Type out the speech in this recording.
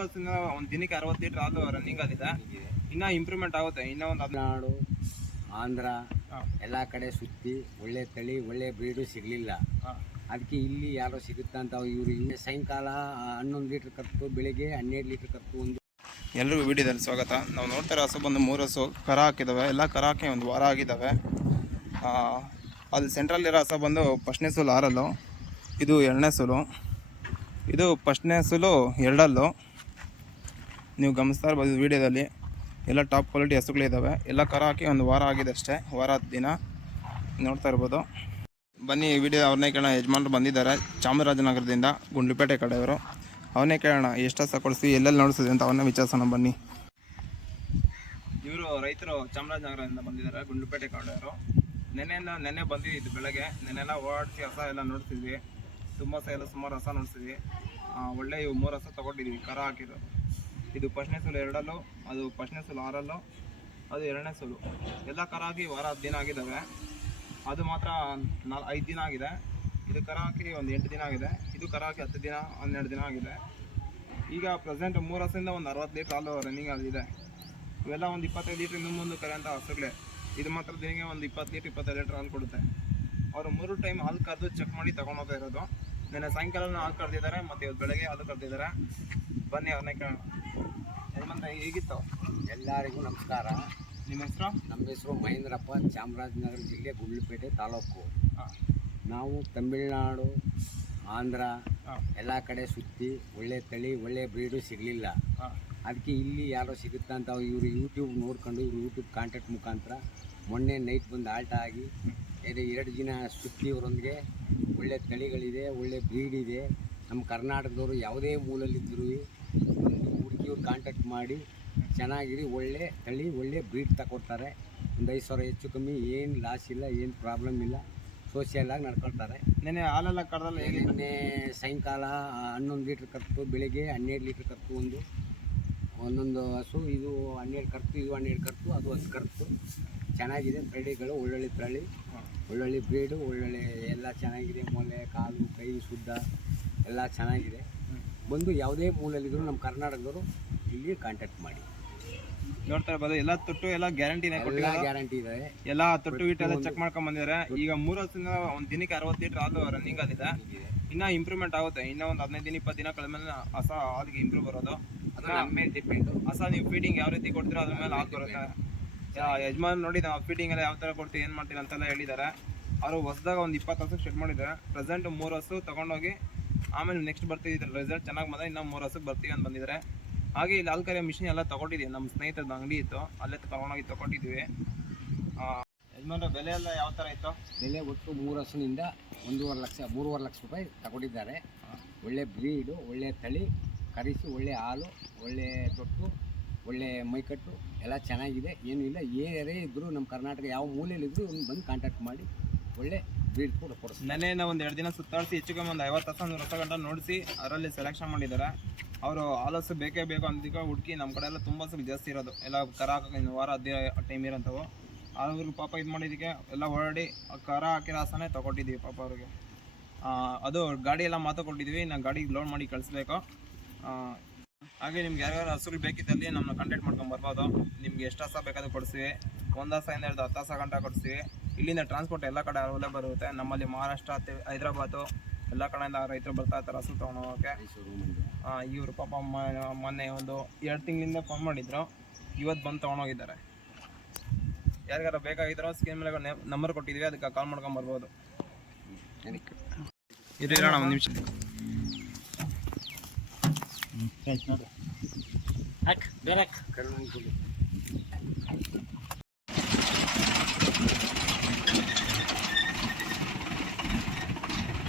ಒಂದು ದಿನಕ್ಕೆ ಅರವತ್ತು ಲೀಟರ್ ಹಾಲು ರನ್ನಿಂಗ್ ಆಗಿದೆ. ಇನ್ನ ಇಂಪ್ರೂವ್ಮೆಂಟ್ ಆಗುತ್ತೆ. ಇನ್ನ ಒಂದು ತಮಿಳ್ನಾಡು ಆಂಧ್ರ. ಎಲ್ಲ ಕಡೆ ಸುತ್ತಿ ಒಳ್ಳೆ ತಳಿ ಒಳ್ಳೆ ಬ್ರೀಡು ಸಿಗಲಿಲ್ಲ. ಅದಕ್ಕೆ ಇಲ್ಲಿ ಯಾರೋ ಸಿಗುತ್ತಾ ಅಂತ ಇವರು ಇನ್ನೇ ಸಾಯಂಕಾಲ ಹನ್ನೊಂದು ಲೀಟ್ರ್ ಕರ್ತು ಬೆಳಿಗ್ಗೆ ಹನ್ನೆರಡು ಲೀಟ್ರ್ ಕರ್ತು ಒಂದು ಎಲ್ರಿಗೂ ವಿಡಿಯೋದಲ್ಲಿ ಸ್ವಾಗತ. ನಾವು ನೋಡ್ತಾರೆ ಹಸು ಬಂದು ಮೂರು ಹಸು ಕರ ಹಾಕಿದ್ದಾವೆ ಎಲ್ಲ ಕರ ಹಾಕಿ ಒಂದು ವಾರ ಆಗಿದ್ದಾವೆ ಅಲ್ಲಿ ಸೆಂಟ್ರಲ್ಲಿರೋ ಹಸ ಬಂದು ಫಸ್ಟ್ನೇ ಸುಲು ಆರಲ್ಲು. ಇದು ಎರಡನೇ ಸುಲು. ಇದು ಫಸ್ಟ್ನೇ ಸುಲು ಎರಡಲ್ಲು. ನೀವು ಗಮನಿಸ್ತಾ ಇರ್ಬೋದು ವಿಡಿಯೋದಲ್ಲಿ. ಎಲ್ಲ ಟಾಪ್ ಕ್ವಾಲಿಟಿ ಹಸುಗಳಿದ್ದಾವೆ ಎಲ್ಲ ಕರ ಹಾಕಿ ಒಂದು ವಾರ ಆಗಿದೆ ಅಷ್ಟೇ. ವಾರ ದಿನ ನೋಡ್ತಾ ಇರ್ಬೋದು. ಬನ್ನಿ ವಿಡಿಯೋ ಅವ್ರನ್ನೇ ಕೇಳೋಣ ಯಜಮಾನ್ರು ಬಂದಿದ್ದಾರೆ. ಚಾಮರಾಜನಗರದಿಂದ ಗುಂಡ್ಲುಪೇಟೆ ಕಡೆಯವರು. ಅವನ್ನೇ ಕೇಳೋಣ ಎಷ್ಟು ಹಸ ಕೊಡಿಸಿ ಎಲ್ಲೆಲ್ಲಿ ನೋಡಿಸಿದೆ ಅಂತ ಅವನ್ನೇ ವಿಚಾರಿಸೋಣ ಬನ್ನಿ. ಇವರು ರೈತರು ಚಾಮರಾಜನಗರದಿಂದ ಬಂದಿದ್ದಾರೆ, ಗುಂಡ್ಲುಪೇಟೆ ಕಡೆಯವರು. ನೆನೆಯಿಂದ ನೆನ್ನೆ ಬಂದಿದ್ದು ಬೆಳಗ್ಗೆ. ನೆನೆಲ್ಲ ಓಡಾಡಿಸಿ ಹಸ ಎಲ್ಲ ನೋಡ್ತಿದ್ವಿ ತುಂಬ ಸಹ ಎಲ್ಲ ಸುಮಾರು ಹಸ ನೋಡಿಸಿದ್ವಿ. ಒಳ್ಳೆ ಇವು ಮೂರು ಹಸ ತೊಗೊಂಡಿದ್ವಿ, ಕರ ಹಾಕಿದ್ದು ಇದು ಫಸ್ಟ್ನೇ ಸೋಲು ಎರಡಲ್ಲೂ, ಅದು ಫಸ್ಟ್ನೇ ಸೋಲು ಆರಲ್ಲೂ, ಅದು ಎರಡನೇ ಸೋಲು. ಎಲ್ಲ ಕರ ಹಾಕಿ ವಾರ ಹತ್ತು ದಿನ ಆಗಿದ್ದಾವೆ ಅದು ಮಾತ್ರ ನಾಲ್, ಐದು ದಿನ ಆಗಿದೆ. ಇದು ಕರ ಹಾಕಿ ಒಂದು ಎಂಟು ದಿನ ಆಗಿದೆ. ಇದು ಕರ ಹಾಕಿ ಹತ್ತು ದಿನ, ಹನ್ನೆರಡು ದಿನ ಆಗಿದೆ. ಈಗ ಪ್ರೆಸೆಂಟ್ ಮೂರು ಹತ್ತರಿಂದ ಒಂದು ಅರವತ್ತು ಲೀಟ್ರ್ ಹಾಲು ರನ್ನಿಂಗ್ ಆಗಿದೆ ಇವೆಲ್ಲ ಒಂದು ಇಪ್ಪತ್ತೈದು ಲೀಟ್ರ್ ಇನ್ನೂ ಮುಂದೆ ಕರೆಯಂಥ ಹಸುಗಳೇ. ಇದು ಮಾತ್ರ ದಿನಕ್ಕೆ ಒಂದು ಇಪ್ಪತ್ತು ಲೀಟ್ರ್, ಇಪ್ಪತ್ತೈದು ಲೀಟ್ರ್ ಹಾಲು ಕೊಡುತ್ತೆ. ಅವರು ಮೂರು ಟೈಮ್ ಹಾಲು ಕರೆದು ಚೆಕ್ ಮಾಡಿ ತೊಗೊಂಡೋಗ್ತಾ ಇರೋದು. ನೆನ್ನೆ ಸಾಯಂಕಾಲನೂ ಹಾಲು ಕರೆದಿದ್ದಾರೆ, ಮತ್ತು ಇವತ್ತು ಬೆಳಗ್ಗೆ ಹಾಲು ಕರೆದಿದ್ದಾರೆ. ಬನ್ನಿ ಅವ್ರನ್ನೇ ಕೇಳೋಣ. ಹೇಗಿತ್ತು? ಎಲ್ಲರಿಗೂ ನಮಸ್ಕಾರ. ನಿಮ್ಮ ಹೆಸರು? ನಮ್ಮ ಹೆಸರು ಮಹೇಂದ್ರಪ್ಪ ಚಾಮರಾಜನಗರ ಜಿಲ್ಲೆ ಗುಂಡ್ಲುಪೇಟೆ ತಾಲೂಕು. ನಾವು ತಮಿಳುನಾಡು ಆಂಧ್ರ ಎಲ್ಲ ಕಡೆ ಸುತ್ತಿ ಒಳ್ಳೆ ತಳಿ ಒಳ್ಳೆ ಬ್ರೀಡು ಸಿಗಲಿಲ್ಲ. ಅದಕ್ಕೆ ಇಲ್ಲಿ ಯಾರೋ ಸಿಗುತ್ತಾ ಅಂತ ಇವರು ಯೂಟ್ಯೂಬ್ ನೋಡ್ಕೊಂಡು ಇವರು ಯೂಟ್ಯೂಬ್ ಕಾಂಟ್ಯಾಕ್ಟ್ ಮುಖಾಂತರ ಮೊನ್ನೆ ನೈಟ್ ಬಂದು ಆಲ್ಟ ಆಗಿ ಎರಡು ಎರಡು ದಿನ ಸುತ್ತಿ ಇವರೊಂದಿಗೆ ಒಳ್ಳೆ ತಳಿಗಳಿದೆ ಒಳ್ಳೆ ಬ್ರೀಡ್ ಇದೆ ನಮ್ಮ ಕರ್ನಾಟಕದವರು ಯಾವುದೇ ಮೂಲಲ್ಲಿದ್ದರೂ ಒಂದು ಹುಡುಗಿಯವ್ರು ಕಾಂಟ್ಯಾಕ್ಟ್ ಮಾಡಿ ಚೆನ್ನಾಗಿರಿ ಒಳ್ಳೆ ತಳಿ ಒಳ್ಳೆ ಬ್ರೀಡ್ ತಗೊಡ್ತಾರೆ ಒಂದು ಐದು ಸಾವಿರ ಹೆಚ್ಚು ಕಮ್ಮಿ ಏನು ಲಾಸ್ ಇಲ್ಲ ಏನು ಪ್ರಾಬ್ಲಮ್ ಇಲ್ಲ. ಸೋಷಿಯಲ್ ಆಗಿ ನಡ್ಕೊಳ್ತಾರೆ. ನೆನೆ ಹಾಲೆಲ್ಲ ಕಡ್ದಲ್ಲ ಹೇಳಿ ನಿನ್ನೆ ಸಾಯಂಕಾಲ ಹನ್ನೊಂದು ಲೀಟ್ರ್ ಕರ್ತು ಬೆಳಿಗ್ಗೆ ಹನ್ನೆರಡು ಲೀಟ್ರ್ ಕರ್ತು ಒಂದು ಒಂದೊಂದು ಹಸು ಇದು ಹನ್ನೆರಡು ಕರ್ತು ಇದು ಹನ್ನೆರಡು ಕರ್ತು ಅದು ಒಂದು ಕರ್ತು ಚೆನ್ನಾಗಿದೆ ತಳಿಗಳು ಒಳ್ಳೊಳ್ಳೆ ತಳಿ ಒಳ್ಳೊಳ್ಳೆ ಬ್ರೀಡು ಒಳ್ಳೊಳ್ಳೆ ಎಲ್ಲ ಚೆನ್ನಾಗಿದೆ. ಮೊಲೆ ಕಾಲು ಕೈ ಶುದ್ಧ. ಎಲ್ಲ ಚೆನ್ನಾಗಿದೆ. ಬಂದು ಯಾವುದೇ ಮೂಲಲ್ಲಿದ್ದರೂ ನಮ್ಮ ಕರ್ನಾಟಕದವರು ಇಲ್ಲಿ ಕಾಂಟ್ಯಾಕ್ಟ್ ಮಾಡಿ. ನೋಡ್ತಾರೆ ಬದ ಎಲ್ಲ ತೊಟ್ಟು ಎಲ್ಲ ಗ್ಯಾರಂಟಿನೇ ಎಲ್ಲ ಕೊಟ್ಟಿದ್ದಾರೆ ಗ್ಯಾರಂಟಿ ಇದೆ. ಎಲ್ಲ ತೊಟ್ಟು ಗಿಟ್ಟು ಎಲ್ಲ ಚೆಕ್ ಮಾಡ್ಕೊಂಡ್ ಬಂದಿದ್ದಾರೆ. ಈಗ ಮೂರು ವರ್ಷದಿಂದ ಒಂದು ದಿನಕ್ಕೆ ಅರವತ್ತು ಲೀಟರ್ ಹಾಲು ರನ್ನಿಂಗ್ ಆಗಿದೆ ಇನ್ನ ಇಂಪ್ರೂವ್ಮೆಂಟ್ ಆಗುತ್ತೆ. ಇನ್ನ ಒಂದು ಹದಿನೈದು ದಿನ ಇಪ್ಪತ್ತು ದಿನ ಕಳೆದ ಮೇಲೆ ಹೊಸ ಹಾಲಿಗೆ ಇಂಪ್ರೂವ್ ಬರೋದು. ಅದು ನಮ್ಮ ಮೇಲೆ ಡಿಪೆಂಡು ಹೊಸ ನೀವು ಫೀಡಿಂಗ್ ಯಾವ ರೀತಿ ಕೊಡ್ತೀರೋ ಅದ್ರ ಮೇಲೆ ಹಾಲು ಬರುತ್ತೆ. ಯಾ- ಯಜಮಾನ್ ನೋಡಿ ನಾವು ಫೀಡಿಂಗ್ ಎಲ್ಲ ಯಾವ ತರ ಕೊಡ್ತೀವಿ ಏನು ಮಾಡ್ತೀವಿ ಅಂತೆಲ್ಲ ಹೇಳಿದ್ದಾರೆ. ಅವರು ಹೊಸದಾಗ ಒಂದು ಇಪ್ಪತ್ತು ಹಸು ಶೆಡ್ ಮಾಡಿದ್ದಾರೆ. ಪ್ರೆಸೆಂಟ್ ಮೂರು ಹಸು ತಗೊಂಡೋಗಿ ಆಮೇಲೆ ನೆಕ್ಸ್ಟ್ ಬರ್ತೀವಿ ರಿಸಲ್ಟ್ ಚೆನ್ನಾಗಿ ಬಂದರೆ ಇನ್ನೂ ಮೂರು ವರ್ಷಕ್ಕೆ ಬರ್ತೀವಿ ಅಂತ ಬಂದಿದ್ದಾರೆ ಹಾಗೆ ಇಲ್ಲಿ ಹಾಲ್ಕರಿಯ ಕರಿಯೋ ಮಿಷಿನ್ ಎಲ್ಲ ತಗೊಂಡಿದ್ದೀವಿ ನಮ್ಮ ಸ್ನೇಹಿತರದ ಅಂಗಡಿ ಇತ್ತು. ಅಲ್ಲೇ ತಗೊಂಡೋಗಿ ತೊಗೊಂಡಿದ್ದೀವಿ ಯಜಮಾನ್ರ, ಬೆಲೆ ಎಲ್ಲ ಯಾವ ಥರ ಇತ್ತು? ಬೆಲೆ ಒಟ್ಟು ಮೂರು ವರ್ಷದಿಂದ ಒಂದೂವರೆ ಲಕ್ಷ, ಮೂರುವರೆ ಲಕ್ಷ ರೂಪಾಯಿ ತಗೊಂಡಿದ್ದಾರೆ. ಒಳ್ಳೆ ಬ್ರೀಡು ಒಳ್ಳೆ ತಳಿ, ಕರೆಸಿ, ಒಳ್ಳೆ ಹಾಲು, ಒಳ್ಳೆ ತೊಟ್ಟು, ಒಳ್ಳೆ ಮೈಕಟ್ಟು ಎಲ್ಲ ಚೆನ್ನಾಗಿದೆ. ಏನೂ ಇಲ್ಲ ಏರೇ ಇದ್ದರೂ ನಮ್ಮ ಕರ್ನಾಟಕ ಯಾವ ಮೂಲೆಯಲ್ಲಿದ್ದರೂ ಬಂದು ಕಾಂಟ್ಯಾಕ್ಟ್ ಮಾಡಿ ಒಳ್ಳೆ ಬೀಡ್ ಕೂಡ ಕೊಡಿಸ್ತಾರೆ ನೆಲೆಯಿಂದ ಒಂದು ಎರಡು ದಿನ ಸುತ್ತಾಡಿಸಿ ಹೆಚ್ಚು ಕಮ್ಮಿ ಒಂದು ಐವತ್ತು ತಾಸು ಒಂದು ಹಸ ಗಂಟ ನೋಡಿಸಿ, ಅದರಲ್ಲಿ ಸೆಲೆಕ್ಷನ್ ಮಾಡಿದ್ದಾರೆ ಅವರು ಆಲಸು ಬೇಕೇ ಬೇಕು ಅಂದಿಕ ಹುಡುಕಿ ನಮ್ಮ ಕಡೆ ಎಲ್ಲ ತುಂಬ ಸ್ವಲ್ಪ ಜಾಸ್ತಿ ಇರೋದು. ಎಲ್ಲ ಕರ ಹಾಕೋ ವಾರ ಅದೇ ಟೈಮ್ ಇರೋಂಥವು. ಅವ್ರಿಗೆ ಪಾಪ ಇದು ಮಾಡಿದ್ದಕ್ಕೆ ಎಲ್ಲ ಆ ಕರ ಹಾಕಿರೋ ಹಸನೇ ತೊಗೊಟ್ಟಿದ್ದೀವಿ ಪಾಪ ಅವ್ರಿಗೆ. ಅದು ಗಾಡಿ ಎಲ್ಲ ಮಾತು ಕೊಟ್ಟಿದ್ದೀವಿ ನಾವು ಗಾಡಿಗೆ ಲೋಡ್ ಮಾಡಿ ಕಳಿಸ್ಬೇಕು. ಹಾಗೆ ನಿಮ್ಗೆ ಯಾರ್ಯಾರು ಹಸುಗಳು ಬೇಕಿದ್ದಲ್ಲಿ ನಮ್ಮನ್ನ ಕಾಂಟ್ಯಾಕ್ಟ್ ಮಾಡ್ಕೊಂಡು ಬರ್ಬೋದು. ನಿಮ್ಗೆ ಎಷ್ಟು ಹಸ ಬೇಕಾದ್ರೂ ಕೊಡಿಸ್ತೀವಿ. ಒಂದು ಹಸದಿಂದ ಹಿಡಿದು ಹತ್ತು ಹಸ ಗಂಟ ಕೊಡಿಸ್ತೀವಿ. ಇಲ್ಲಿಂದ ಟ್ರಾನ್ಸ್ಪೋರ್ಟ್ ಎಲ್ಲ ಕಡೆ ಅವೈಲೇಬಲ್ ಇರುತ್ತೆ ನಮ್ಮಲ್ಲಿ ಮಹಾರಾಷ್ಟ್ರ ಹೈದ್ರಾಬಾದು ಎಲ್ಲ ಕಡೆಯಿಂದ ರೈತರು ಬರ್ತಾ ಇರ್ತಾರೆ ಹಸು ತೊಗೊಂಡು ಇವರು ಪಾಪ ಮೊನ್ನೆ ಒಂದು ಎರಡು ತಿಂಗಳಿಂದ ಫೋನ್ ಮಾಡಿದ್ರು. ಇವತ್ತು ಬಂದು ತೊಗೊಂಡೋಗಿದ್ದಾರೆ. ಯಾರಿಗಾರ ಬೇಕಾಗಿದ್ರೋ ಸ್ಕ್ರೀನ್ ಮೇಲೆ ನಂಬರ್ ಕೊಟ್ಟಿದ್ವಿ ಅದಕ್ಕೆ ಕಾಲ್ ಮಾಡ್ಕೊಂಡು ಬರ್ಬೋದು. ಇರಿ ಇರೋಣ ಒಂದು ನಿಮಿಷ. ಕರುಣೆ